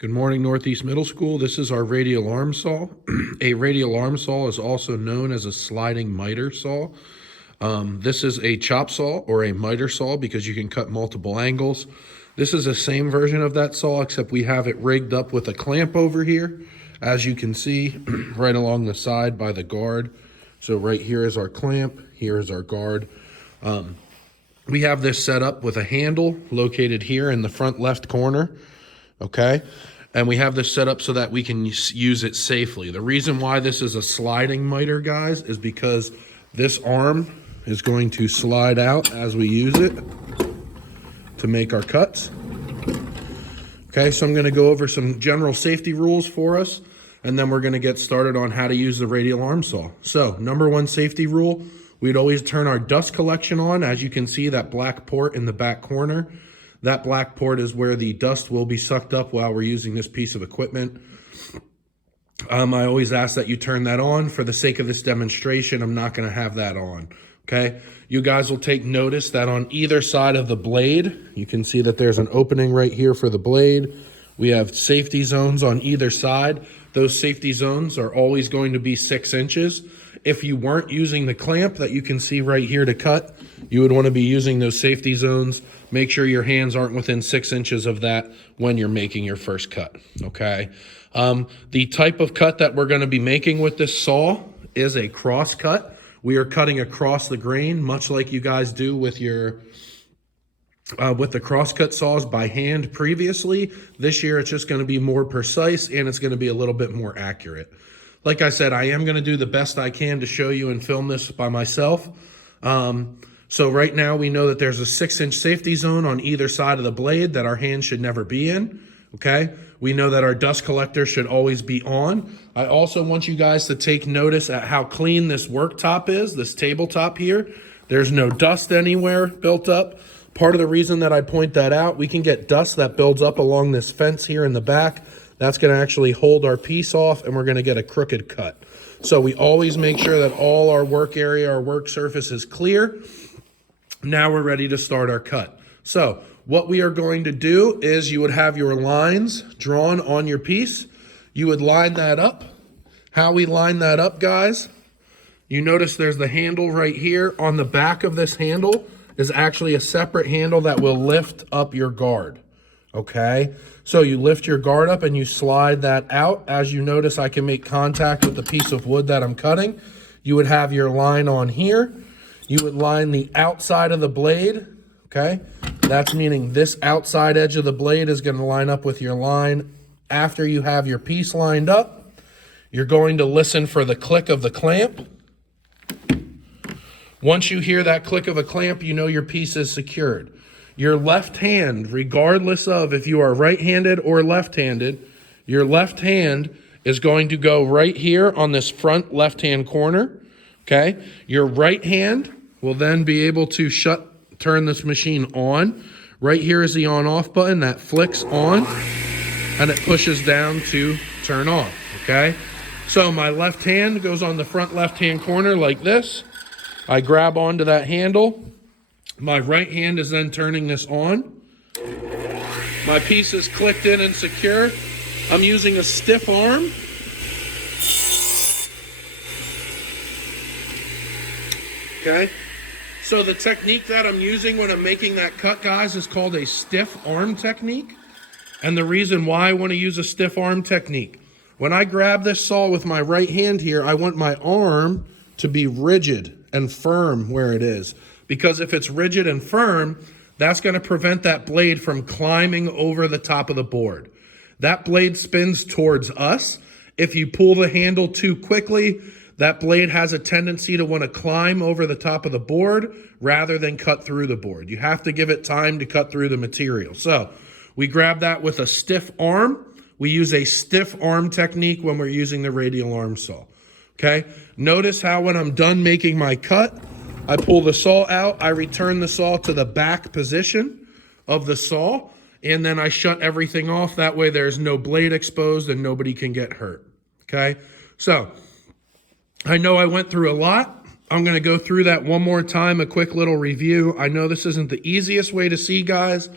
Good morning, Northeast Middle School. This is our radial arm saw. A radial arm saw is also known as a sliding miter saw. This is a chop saw or a miter saw because you can cut multiple angles. This is the same version of that saw, except we have it rigged up with a clamp over here, as you can see, right along the side by the guard. So right here is our clamp, here is our guard. We have this set up with a handle located here in the front left corner, okay? And we have this set up so that we can use it safely. The reason why this is a sliding miter, guys, is because this arm is going to slide out as we use it to make our cuts. Okay, so I'm gonna go over some general safety rules for us, and then we're gonna get started on how to use the radial arm saw. So, number one safety rule, we'd always turn our dust collection on. As you can see, that black port in the back corner. That black port is where the dust will be sucked up while we're using this piece of equipment. I always ask that you turn that on. For the sake of this demonstration, I'm not gonna have that on, okay? You guys will take notice that on either side of the blade, you can see that there's an opening right here for the blade. We have safety zones on either side. Those safety zones are always going to be 6 inches. If you weren't using the clamp that you can see right here to cut, you would want to be using those safety zones. Make sure your hands aren't within 6 inches of that when you're making your first cut, okay? The type of cut that we're going to be making with this saw is a cross cut. We are cutting across the grain, much like you guys do with your with the crosscut saws by hand previously. This year it's just going to be more precise and it's going to be a little bit more accurate. Like I said, I am going to do the best I can to show you and film this by myself. So right now we know that there's a 6-inch safety zone on either side of the blade that our hands should never be in, okay? We know that our dust collector should always be on. I also want you guys to take notice at how clean this worktop is, this tabletop here. There's no dust anywhere built up. Part of the reason that I point that out, we can get dust that builds up along this fence here in the back. That's going to actually hold our piece off and we're going to get a crooked cut. So we always make sure that all our work area, our work surface is clear. Now we're ready to start our cut. So what we are going to do is you would have your lines drawn on your piece. You would line that up. How we line that up, guys, you notice there's the handle right here. On the back of this handle is actually a separate handle that will lift up your guard, okay? So you lift your guard up and you slide that out. As you notice, I can make contact with the piece of wood that I'm cutting. You would have your line on here. You would line the outside of the blade, okay? That's meaning this outside edge of the blade is gonna line up with your line. After you have your piece lined up, you're going to listen for the click of the clamp. Once you hear that click of a clamp, you know your piece is secured. Your left hand, regardless of if you are right-handed or left-handed, your left hand is going to go right here on this front left-hand corner, okay? Your right hand will then be able to turn this machine on. Right here is the on-off button that flicks on and it pushes down to turn off, okay? So my left hand goes on the front left-hand corner like this. I grab onto that handle. My right hand is then turning this on. My piece is clicked in and secure. I'm using a stiff arm. Okay. So the technique that I'm using when I'm making that cut, guys, is called a stiff arm technique. And the reason why I want to use a stiff arm technique, when I grab this saw with my right hand here, I want my arm to be rigid and firm where it is. Because if it's rigid and firm, that's going to prevent that blade from climbing over the top of the board. That blade spins towards us. If you pull the handle too quickly, that blade has a tendency to want to climb over the top of the board rather than cut through the board. You have to give it time to cut through the material. So we grab that with a stiff arm. We use a stiff arm technique when we're using the radial arm saw. Okay, notice how when I'm done making my cut, I pull the saw out, I return the saw to the back position of the saw, and then I shut everything off. That way there's no blade exposed and nobody can get hurt, okay? So, I know I went through a lot. I'm gonna go through that one more time, a quick little review. I know this isn't the easiest way to see, guys,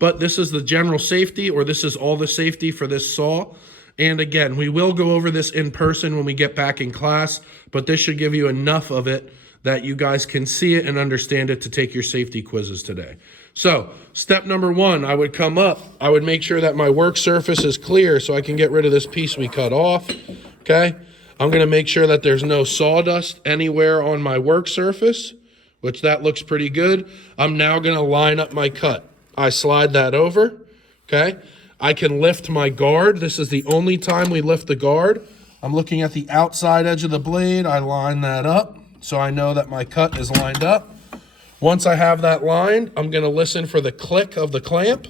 but this is the general safety, or this is all the safety for this saw. And again, we will go over this in person when we get back in class, but this should give you enough of it that you guys can see it and understand it to take your safety quizzes today. So step number 1, I would come up, I would make sure that my work surface is clear so I can get rid of this piece we cut off, okay? I'm gonna make sure that there's no sawdust anywhere on my work surface, which that looks pretty good. I'm now gonna line up my cut. I slide that over, okay? I can lift my guard. This is the only time we lift the guard. I'm looking at the outside edge of the blade. I line that up so I know that my cut is lined up. Once I have that lined, I'm gonna listen for the click of the clamp.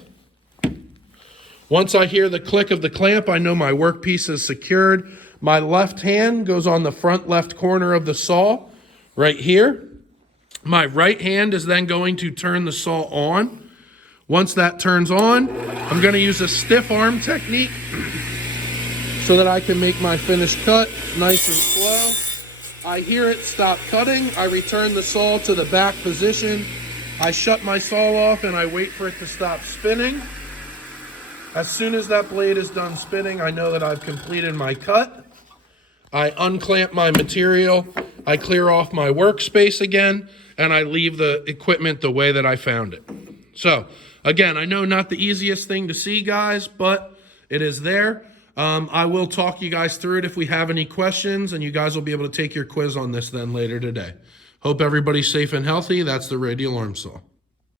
Once I hear the click of the clamp, I know my workpiece is secured. My left hand goes on the front left corner of the saw, right here. My right hand is then going to turn the saw on. Once that turns on, I'm gonna use a stiff arm technique so that I can make my finished cut nice and slow. I hear it stop cutting. I return the saw to the back position. I shut my saw off and I wait for it to stop spinning. As soon as that blade is done spinning, I know that I've completed my cut. I unclamp my material. I clear off my workspace again, and I leave the equipment the way that I found it. So again, I know not the easiest thing to see, guys, but it is there. I will talk you guys through it if we have any questions, and you guys will be able to take your quiz on this then later today. Hope everybody's safe and healthy. That's the Radial arm saw.